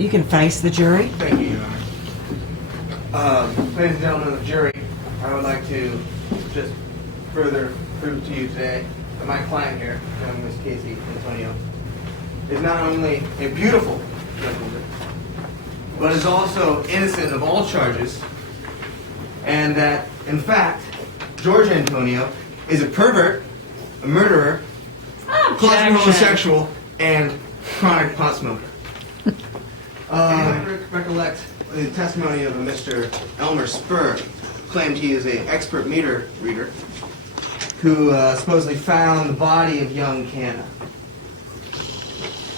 You can face the jury. Thank you, Your Honor. Ladies and gentlemen of the jury, I would like to just further prove to you today that my client here, young Miss Cayce Antonio, is not only a beautiful gentleman, but is also innocent of all charges, and that, in fact, George Antonio is a pervert, a murderer, closeted homosexual, and chronic pot smoker. I recollect the testimony of a Mr. Elmer Spur, claimed he is an expert meter reader, who supposedly found the body of young Canna.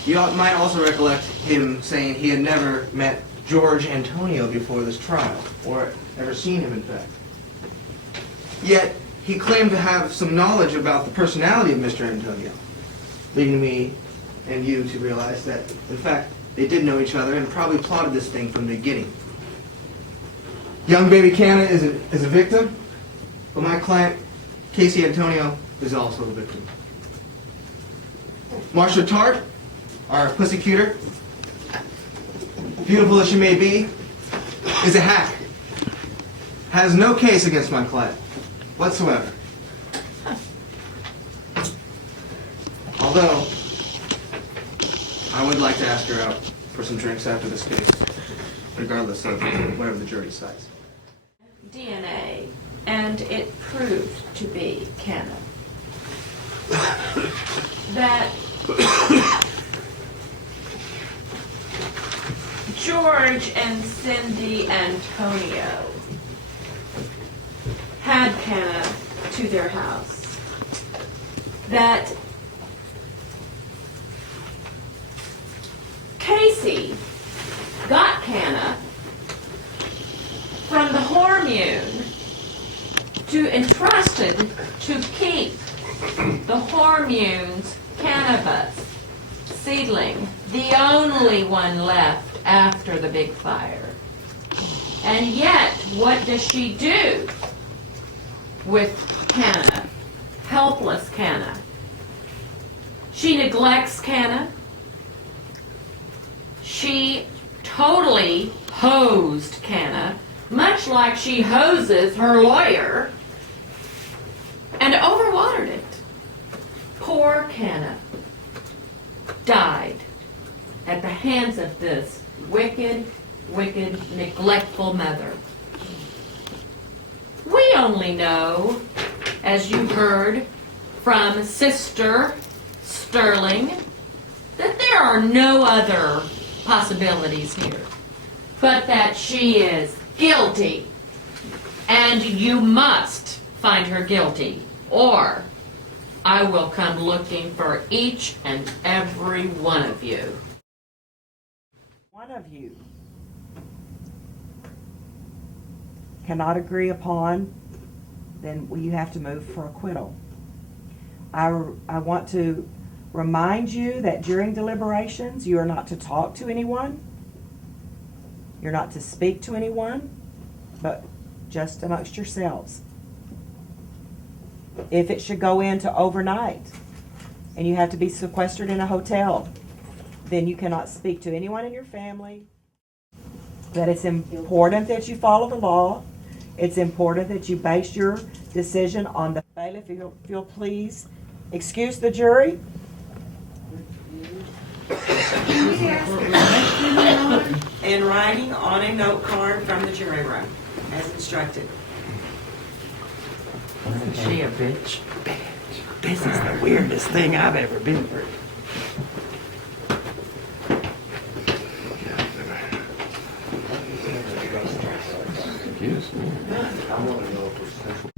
You might also recollect him saying he had never met George Antonio before this trial, or ever seen him, in fact. Yet, he claimed to have some knowledge about the personality of Mr. Antonio, leading me and you to realize that, in fact, they did know each other and probably plotted this thing from the beginning. Young baby Canna is a victim, but my client, Cayce Antonio, is also the victim. Marcia Tart, our pussycuter, beautiful as she may be, is a hack. Has no case against my client whatsoever. Although, I would like to ask her out for some drinks after this case, regardless of whatever the jury decides. DNA, and it proved to be Canna. That George and Cindy Antonio had Canna to their house. That Cayce got Canna from the Hormone to entrusted to keep the Hormone's cannabis seedling, the only one left after the big fire. And yet, what does she do with Canna, helpless Canna? She neglects Canna. She totally hosed Canna, much like she hoses her lawyer, and overwatered it. Poor Canna died at the hands of this wicked, wicked, neglectful mother. We only know, as you heard from Sister Sterling, that there are no other possibilities here, but that she is guilty, and you must find her guilty, or I will come looking for each and every one of you. One of you cannot agree upon, then you have to move for acquittal. I want to remind you that during deliberations, you are not to talk to anyone. You're not to speak to anyone, but just amongst yourselves. If it should go into overnight and you have to be sequestered in a hotel, then you cannot speak to anyone in your family. That it's important that you follow the law. It's important that you base your decision on the bailiff. If you'll please excuse the jury. In writing on a note card from the jury room, as instructed. Isn't she a bitch? This is the weirdest thing I've ever been through. Excuse me. I want to know if it's central